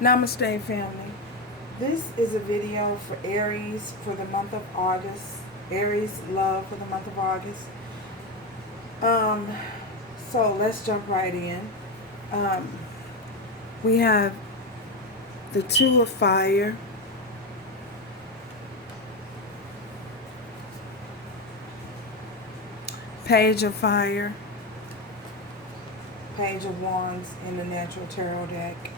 Namaste, family. This is a video for Aries for the month of August. Aries love for the month of August. Um, so let's jump right in. Um, we have the Two of Fire, Page of Fire, Page of Wands in the Natural Tarot deck,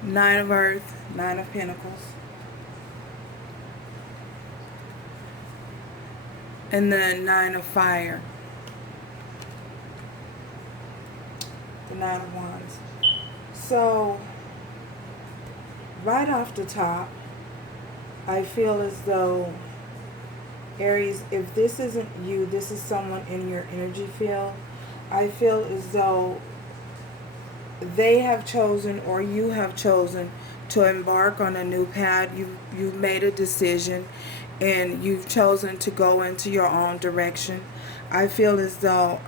Nine of Earth, Nine of Pentacles, and then Nine of Fire, the Nine of Wands. So, right off the top, I feel as though, Aries, if this isn't you, this is someone in your energy field. I feel as though they have chosen, or you have chosen, to embark on a new path. You've made a decision and you've chosen to go into your own direction. I feel as though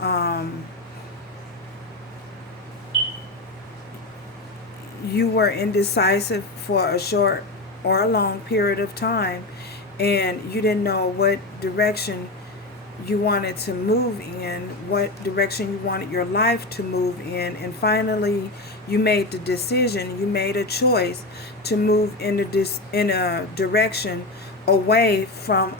you were indecisive for a short or a long period of time, and you didn't know what direction you wanted to move in, what direction you wanted your life to move in, and finally you made the decision, you made a choice to move in a direction away from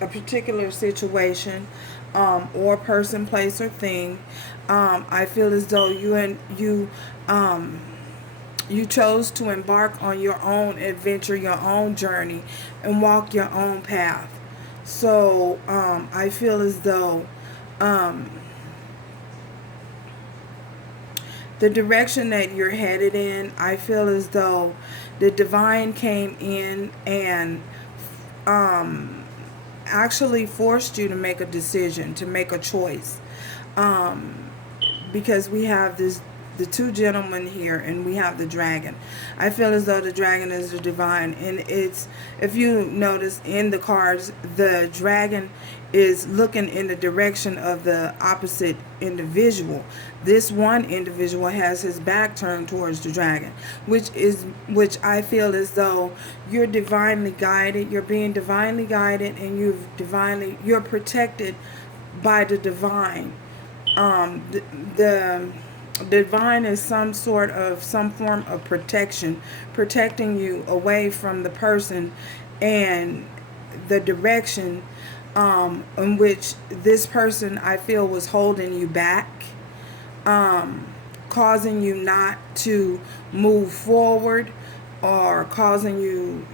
a particular situation or person, place, or thing. I feel as though you chose to embark on your own adventure, your own journey, and walk your own path. So I feel as though the direction that you're headed in, I feel as though the divine came in and actually forced you to make a decision, to make a choice. Because we have the two gentlemen here, and we have the dragon. I feel as though the dragon is the divine, and it's, if you notice in the cards, the dragon is looking in the direction of the opposite individual. This one individual has his back turned towards the dragon, which I feel as though you're divinely guided, you're being divinely guided, and you're protected by the divine. The divine is some form of protection, protecting you away from the person and the direction in which this person, I feel, was holding you back, causing you not to move forward, or causing you,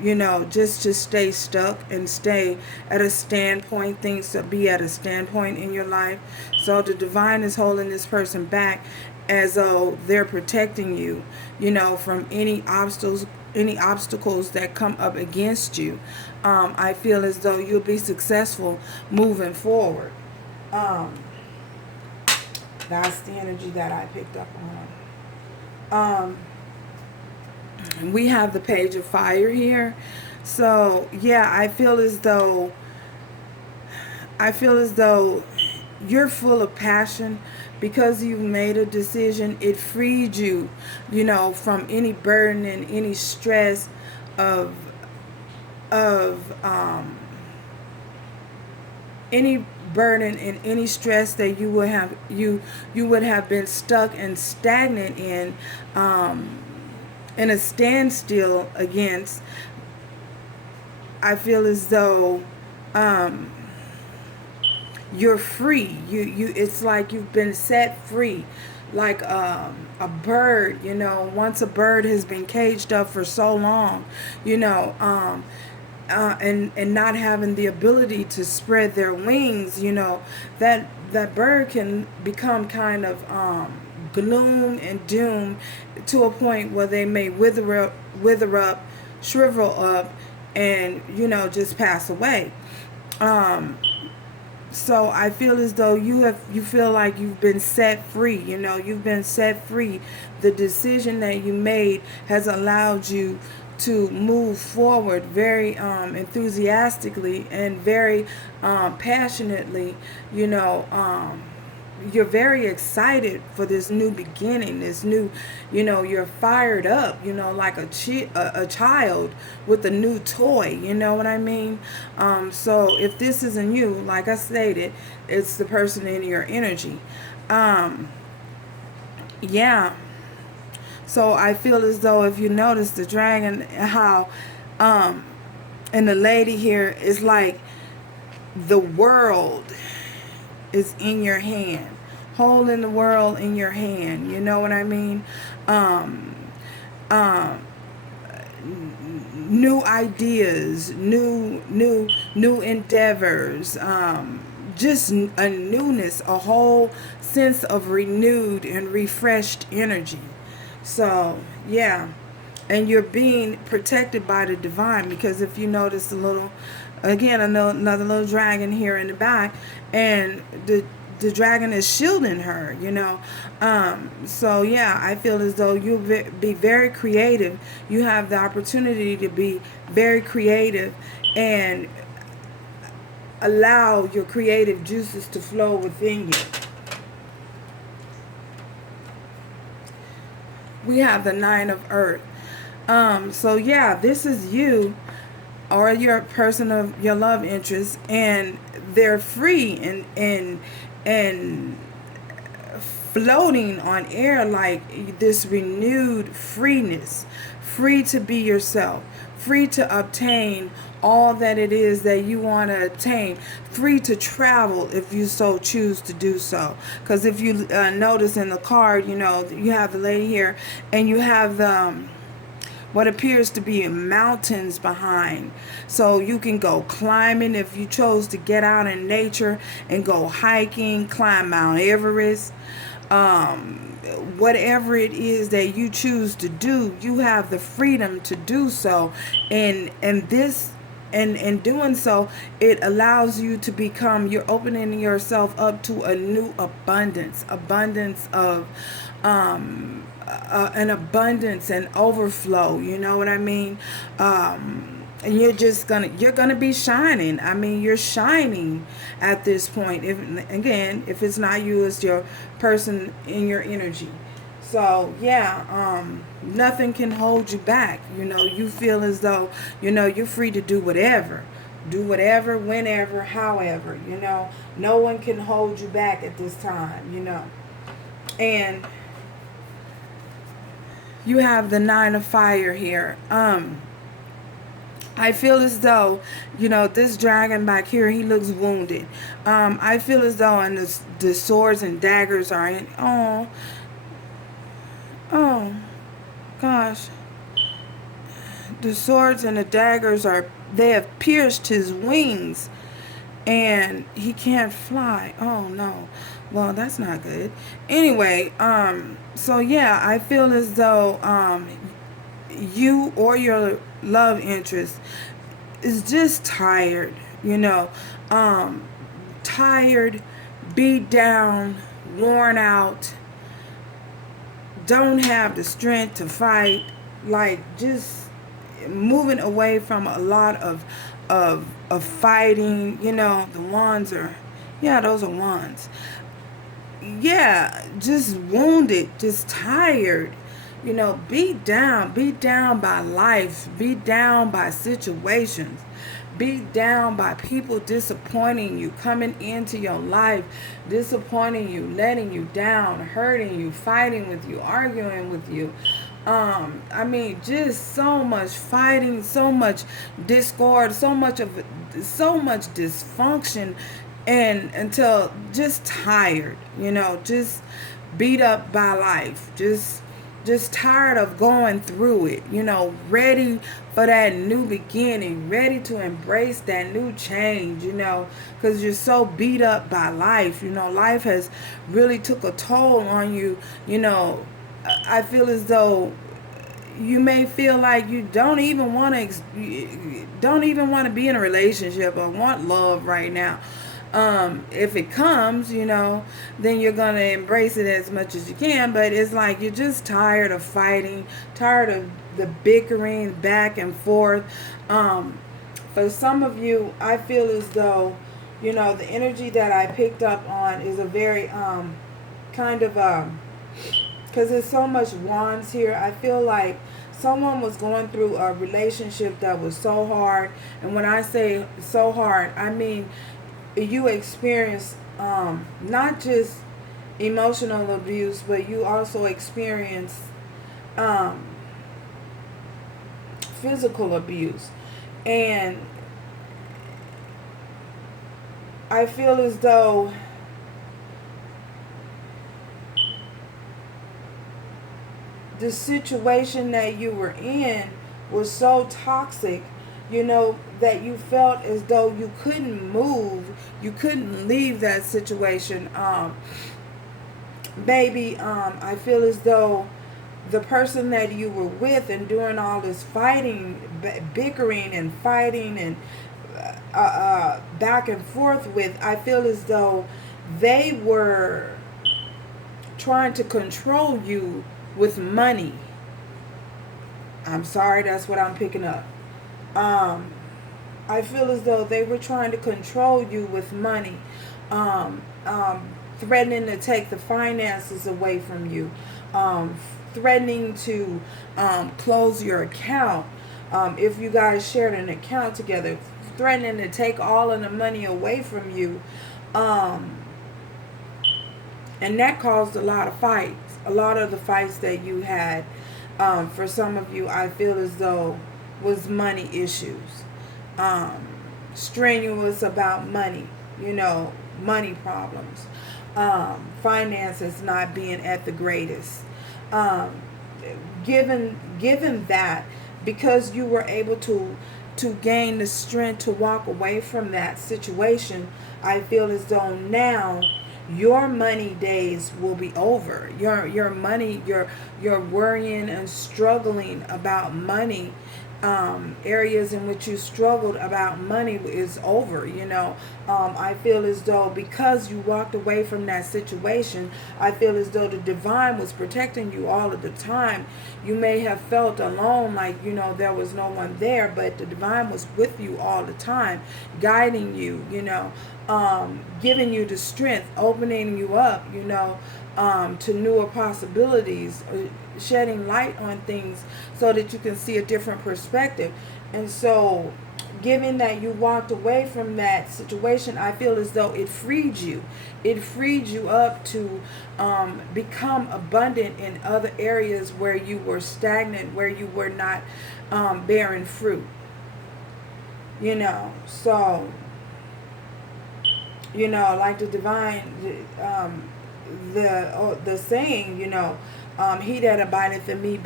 just to stay stuck and stay at a standpoint, things to be at a standpoint in your life. So the divine is holding this person back as though they're protecting you, from any obstacles that come up against you. I feel as though you'll be successful moving forward. That's the energy that I picked up on. We have the Page of Fire here. So yeah, I feel as though you're full of passion because you've made a decision. It freed you, from any burden and any stress of any burden and any stress that you would have been stuck and stagnant in a standstill against. I feel as though you're free. It's like you've been set free, like a bird. Once a bird has been caged up for so long, and not having the ability to spread their wings, that bird can become kind of gloom and doom to a point where they may wither up, shrivel up, and just pass away. So I feel as though you feel like you've been set free. You've been set free. The decision that you made has allowed you to move forward very enthusiastically and very passionately, you're very excited for this new beginning, this new, you're fired up, like a child with a new toy, you know what I mean? So if this isn't you, like I stated, it's the person in your energy. Um, yeah. So I feel as though if you notice the dragon, how, um, and the lady here is like the world is in your hand, holding the world in your hand. You know what I mean? Um, um, New ideas, new endeavors, just a newness, a whole sense of renewed and refreshed energy. So yeah, and you're being protected by the divine, because if you notice a little, again, another little dragon here in the back, and the dragon is shielding her, so yeah, I feel as though you'll be very creative. You have the opportunity to be very creative and allow your creative juices to flow within you. We have the Nine of Earth. So yeah, this is you or your person of your love interest, and they're free and floating on air, like this renewed freeness, free to be yourself, free to obtain all that it is that you want to attain, free to travel if you so choose to do so. Because if you notice in the card, you have the lady here, and you have the what appears to be mountains behind. So you can go climbing if you chose to get out in nature and go hiking, climb Mount Everest. Whatever it is that you choose to do, you have the freedom to do so. And in doing so, it allows you to become, you're opening yourself up to a new abundance of an abundance and overflow, you know what I mean? And you're gonna be shining. I mean, you're shining at this point. If it's not you, it's your person in your energy. So yeah, nothing can hold you back. You feel as though, you're free to do whatever. Do whatever, whenever, however, no one can hold you back at this time. And you have the Nine of Fire here. I feel as though, this dragon back here, he looks wounded. I feel as though, and the swords and daggers are in. Oh, gosh. The swords and the daggers they have pierced his wings, and he can't fly. Oh, no. Well, that's not good. Anyway, so yeah, I feel as though, you or your love interest is just tired, tired, beat down, worn out, don't have the strength to fight, like just moving away from a lot of fighting. The wands are, yeah, those are wands. Yeah, just wounded, just tired, beat down by life, beat down by situations, beat down by people disappointing you, coming into your life, disappointing you, letting you down, hurting you, fighting with you, arguing with you. I mean, just so much fighting, so much discord, so much dysfunction, and until just tired, just beat up by life, just tired of going through it, ready for that new beginning, ready to embrace that new change, because you're so beat up by life. Life has really took a toll on you. I feel as though you may feel like you don't even want to be in a relationship or want love right now. If it comes, then you're going to embrace it as much as you can. But it's like you're just tired of fighting, tired of the bickering back and forth. For some of you, I feel as though You know, the energy that I picked up on is a very kind of because there's so much wands here. I feel like someone was going through a relationship that was so hard, and when I say so hard, I mean you experienced not just emotional abuse, but you also experienced um, physical abuse. And I feel as though the situation that you were in was so toxic, you know, that you felt as though you couldn't move, you couldn't leave that situation. I feel as though the person that you were with and doing all this fighting, bickering and fighting and back and forth with, I feel as though they were trying to control you with money. I'm sorry, that's what I'm picking up. Um, I feel as though they were trying to control you with money, um, um, threatening to take the finances away from you, threatening to close your account if you guys shared an account together, threatening to take all of the money away from you. Um, and that caused a lot of fights. A lot of the fights that you had, for some of you, I feel as though was money issues. Um, Strenuous about money, you know, money problems, finances not being at the greatest. Um, given that, because you were able to gain the strength to walk away from that situation, I feel as though now your money days will be over. Your money, your worrying and struggling about money, areas in which you struggled about money is over. You know, I feel as though because you walked away from that situation, I feel as though the divine was protecting you all of the time. You may have felt alone, like, you know, there was no one there, but the divine was with you all the time, guiding you, you know, giving you the strength, opening you up, you know, to newer possibilities, shedding light on things so that you can see a different perspective. And so, given that you walked away from that situation, I feel as though it freed you. It freed you up to become abundant in other areas where you were stagnant, where you were not bearing fruit. You know, so, you know, like the divine, the saying, you know, he that abideth in me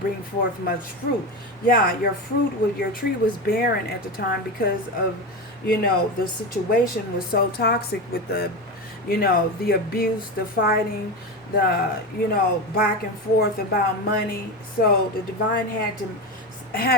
bring forth much fruit. Yeah, your tree was barren at the time because of, you know, the situation was so toxic with the, you know, the abuse, the fighting, the, you know, back and forth about money. So the divine had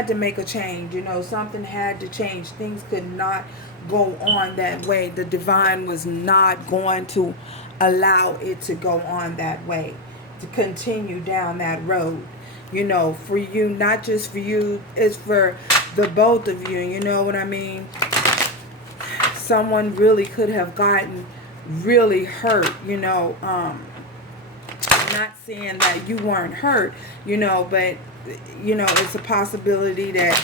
to make a change. You know, something had to change. Things could not go on that way. The divine was not going to allow it to go on that way, to continue down that road. You know, for you, not just for you, it's for the both of you. You know what I mean? Someone really could have gotten really hurt, you know. Not saying that you weren't hurt, you know, but, you know, it's a possibility that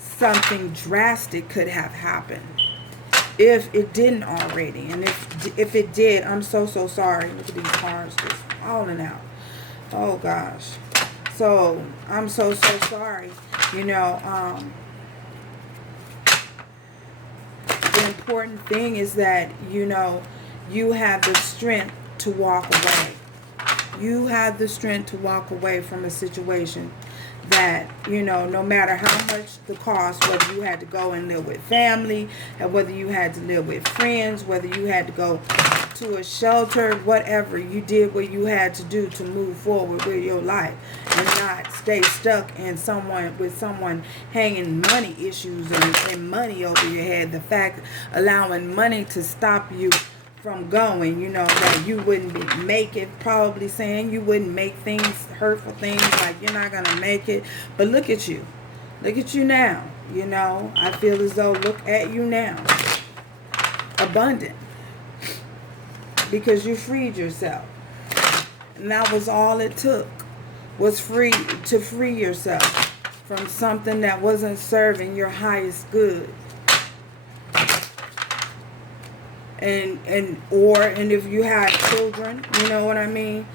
something drastic could have happened if it didn't already. And if it did, I'm so sorry. Look at these cars just falling out. Oh gosh. So I'm so sorry. You know, the important thing is that, you know, you have the strength to walk away. You have the strength to walk away from a situation that, you know, no matter how much the cost, whether you had to go and live with family, and whether you had to live with friends, whether you had to go to a shelter, whatever, you did what you had to do to move forward with your life and not stay stuck in someone hanging money issues and money over your head. The fact allowing money to stop you from going, you know, that you wouldn't make it, probably saying you wouldn't make things, hurtful things, like you're not gonna make it. But look at you now, you know. I feel as though, look at you now. abundant because you freed yourself. And that was all it took, was to free yourself from something that wasn't serving your highest good. And if you had children, you know what I mean?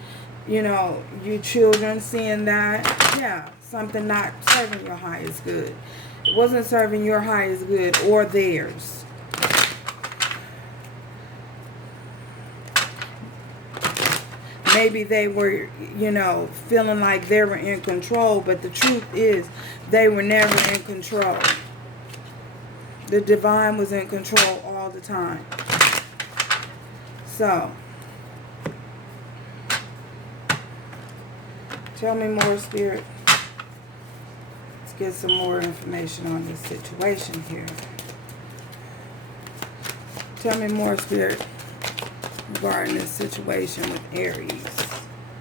You know, your children seeing that, yeah, something not serving your highest good. It wasn't serving your highest good or theirs. Maybe they were, you know, feeling like they were in control, but the truth is they were never in control. The divine was in control all the time. So, tell me more, Spirit. Let's get some more information on this situation here. Tell me more, Spirit, regarding this situation with Aries.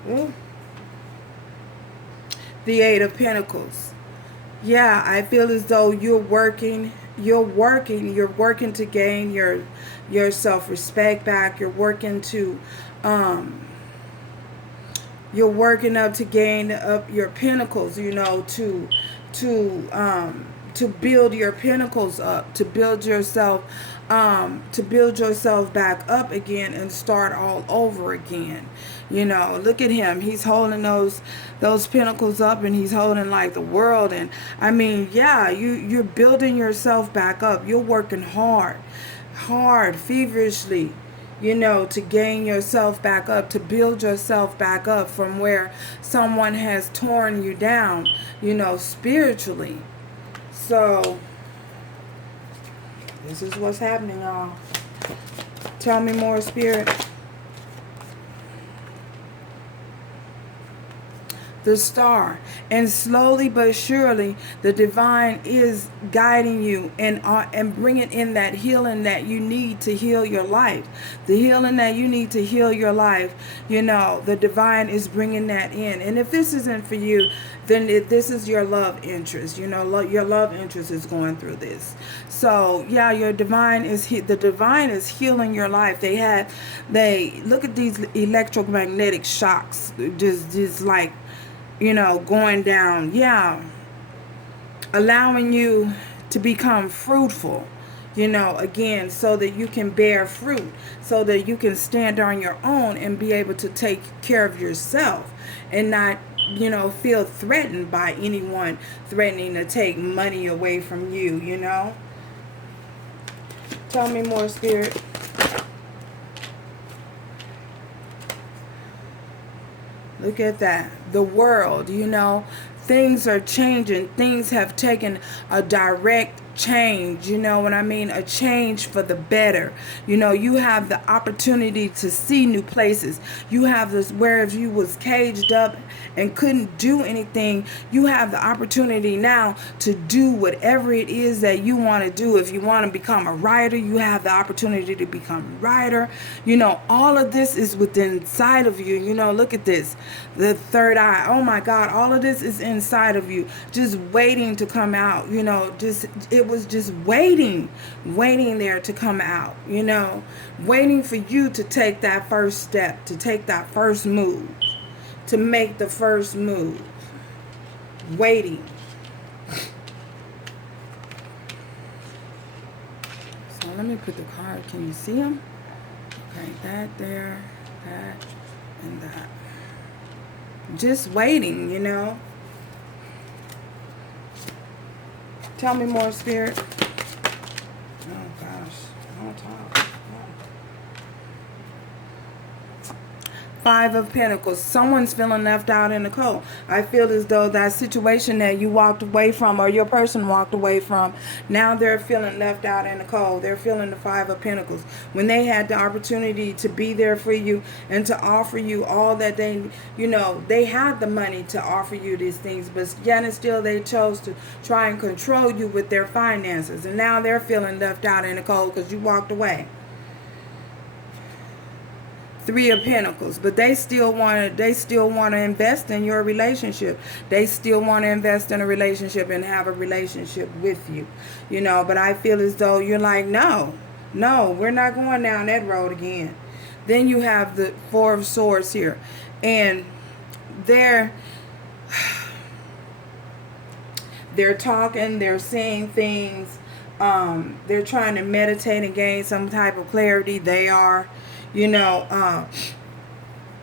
Ooh. The Eight of Pentacles. Yeah, I feel as though you're working to gain your self-respect back. You're working up to gain up your pinnacles, you know, to build your pinnacles up, to build yourself back up again and start all over again. You know, look at him. He's holding those pinnacles up, and he's holding like the world. And I mean, yeah, you're building yourself back up. You're working hard, feverishly, you know, to gain yourself back up, to build yourself back up from where someone has torn you down, you know, spiritually. So, this is what's happening, y'all. Tell me more, Spirit. The Star. And slowly but surely, the divine is guiding you and bringing in that healing that you need to heal your life. The healing that you need to heal your life, you know, the divine is bringing that in. And if this isn't for you, then this is your love interest. You know, your love interest is going through this. So, yeah, the divine is healing your life. They look at these electromagnetic shocks, just like, you know, going down, yeah, allowing you to become fruitful, you know, again, so that you can bear fruit, so that you can stand on your own and be able to take care of yourself and not, you know, feel threatened by anyone threatening to take money away from you, you know. Tell me more, Spirit. Look at that. The world, you know, things are changing. Things have taken a direct change, you know what I mean? A change for the better. You know, you have the opportunity to see new places. You have this, whereas you was caged up and couldn't do anything, you have the opportunity now to do whatever it is that you want to do. If you want to become a writer, you have the opportunity to become a writer. You know, all of this is within inside of you. You know, look at this. The third eye. Oh my God, all of this is inside of you, just waiting to come out. You know, it was just waiting there to come out, you know, waiting for you to take that first step, to take that first move, to make the first move, waiting. So let me put the card. Can you see them? Okay, that there, that, and that. Just waiting, you know. Tell me more, Spirit. Oh, gosh. Don't talk. Five of Pentacles. Someone's feeling left out in the cold. I feel as though that situation that you walked away from, or your person walked away from, now they're feeling left out in the cold. They're feeling the Five of Pentacles. When they had the opportunity to be there for you and to offer you all that they, you know, they had the money to offer you these things, but yet and still they chose to try and control you with their finances. And now they're feeling left out in the cold because you walked away. Three of Pentacles, but they still want to invest in your relationship. They still want to invest in a relationship and have a relationship with you, you know. But I feel as though you're like, no, No, we're not going down that road again. Then you have the Four of Swords here. And they're they're talking, they're saying things, they're trying to meditate and gain some type of clarity. They are, you know,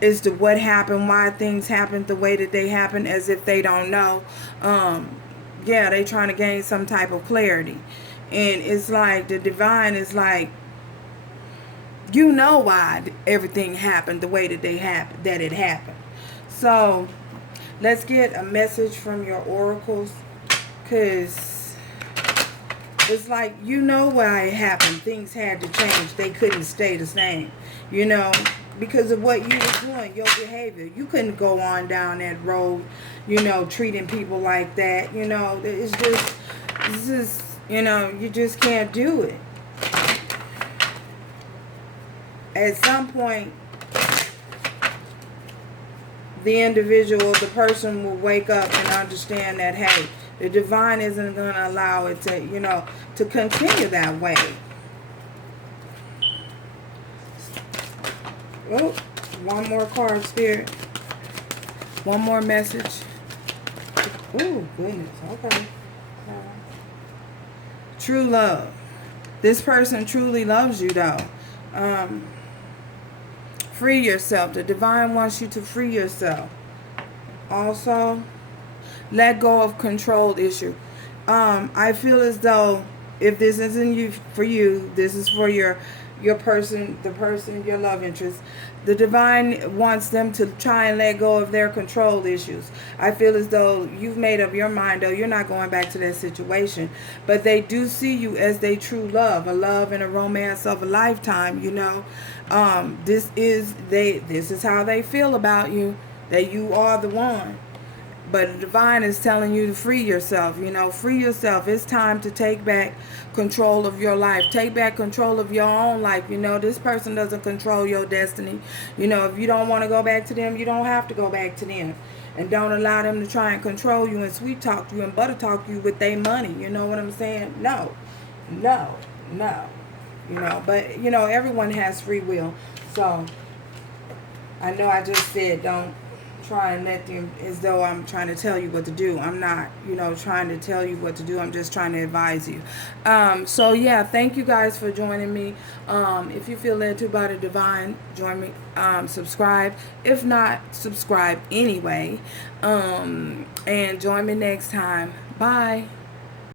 as to what happened, why things happened the way that they happen, as if they don't know. Yeah, they trying to gain some type of clarity. And it's like the divine is like, you know why everything happened the way that it happened. So let's get a message from your oracles, because it's like, you know why it happened. Things had to change. They couldn't stay the same, you know, because of what you were doing, your behavior. You couldn't go on down that road, you know, treating people like that. You know, it's just, you know, you just can't do it. At some point, the individual, the person will wake up and understand that, hey, the divine isn't going to allow it to, you know, to continue that way. Oh, one more card, Spirit. One more message. Oh, goodness. Okay. True love. This person truly loves you, though. Free yourself. The divine wants you to free yourself. Also, let go of control issue. I feel as though if this isn't for you, this is for your person, the person, your love interest. The divine wants them to try and let go of their control issues. I feel as though you've made up your mind, though, you're not going back to that situation. But they do see you as their true love, a love and a romance of a lifetime, you know. This is how they feel about you, that you are the one. But the divine is telling you to free yourself, you know, free yourself. It's time to take back control of your life. Take back control of your own life. You know, this person doesn't control your destiny. You know, if you don't want to go back to them, you don't have to go back to them. And don't allow them to try and control you and sweet talk you and butter talk you with their money. You know what I'm saying? No. You know, but, you know, everyone has free will. So, I know I just said don't try and let them, as though I'm trying to tell you what to do. I'm not, you know, trying to tell you what to do. I'm just trying to advise you. So yeah, thank you guys for joining me. If you feel led to by the divine, join me. Subscribe. If not, subscribe anyway. And join me next time. Bye.